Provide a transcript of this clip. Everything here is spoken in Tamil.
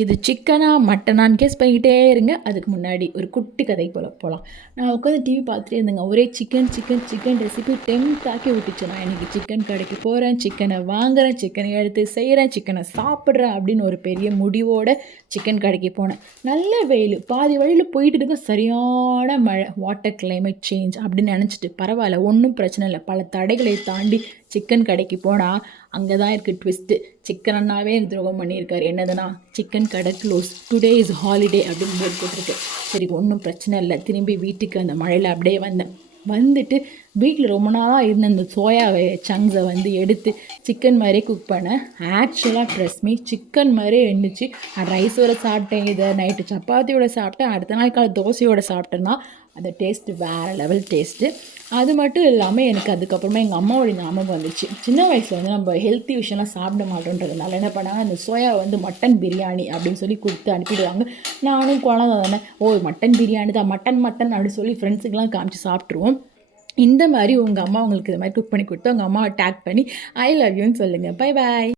இது சிக்கனா மட்டனான்னு கேஸ் பண்ணிக்கிட்டே இருங்க. அதுக்கு முன்னாடி ஒரு குட்டி கதை போகலாம். நான் உட்காந்து டிவி பார்த்துட்டே இருந்தேங்க. ஒரே சிக்கன் ரெசிபி டெம்ப்ட் ஆக்கி விட்டுச்சு. நான் இன்றைக்கி சிக்கன் கடைக்கு போகிறேன், சிக்கனை வாங்குகிறேன், சிக்கனை எடுத்து செய்கிறேன், சிக்கனை சாப்பிட்றேன் அப்படின்னு ஒரு பெரிய முடிவோட சிக்கன் கடைக்கு போனேன். நல்ல வெயில், பாதி வழியில் போயிட்டு இருக்க சரியான மழை, வாட்டர் கிளைமேட் சேஞ்ச் அப்படின்னு நினச்சிட்டு பரவாயில்ல, ஒன்றும் பிரச்சனை இல்லை, பல தடைகளை தாண்டி சிக்கன் கடைக்கு போனால் அங்கே தான் இருக்குது ட்விஸ்ட்டு. சிக்கன் அண்ணாவே துரோகம் பண்ணியிருக்காரு. என்னதுன்னா, சிக்கன் கடை க்ளோஸ், டுடே இஸ் ஹாலிடே அப்படின்னு போர்டு போட்டிருக்கு. சரி, ஒன்றும் பிரச்சனை இல்லை. திரும்பி வீட்டுக்கு அந்த மழையில் அப்படியே வந்துட்டு வீட்டில் ரொம்ப நாளாக இருந்த அந்த சோயா சங்ஸை எடுத்து சிக்கன் மாதிரியே குக் பண்ணேன். ஆக்சுவலாக ட்ரெஸ் மீ சிக்கன் மாதிரியே இருந்துச்சு. ரைஸோட சாப்பிட்டேன், இதை நைட்டு சப்பாத்தியோட சாப்பிட்டேன், அடுத்த நாள் காலை தோசையோடு சாப்பிட்டேன்னா அந்த டேஸ்ட்டு வேறு லெவல் டேஸ்ட்டு. அது மட்டும் இல்லாமல் எனக்கு அதுக்கப்புறமா எங்கள் அம்மாவோட ஞாபகம் வந்துச்சு. சின்ன வயசில் நம்ம ஹெல்த்தி விஷயம்லாம் சாப்பிட மாட்டோன்றதுனால என்ன பண்ணாங்க, அந்த சோயா மட்டன் பிரியாணி அப்படின்னு சொல்லி கொடுத்து அனுப்பிடுவாங்க. நானும் குழந்தை தானே, மட்டன் பிரியாணி தான், மட்டன் அப்படின்னு சொல்லி ஃப்ரெண்ட்ஸுக்கெலாம் காமிச்சு சாப்பிட்ருவோம். இந்த மாதிரி உங்கள் அம்மா உங்களுக்கு இது மாதிரி குக் பண்ணி கொடுத்து உங்கள் அம்மாவை டேக் பண்ணி ஐ லவ் யூன்னு சொல்லுங்கள். Bye bye.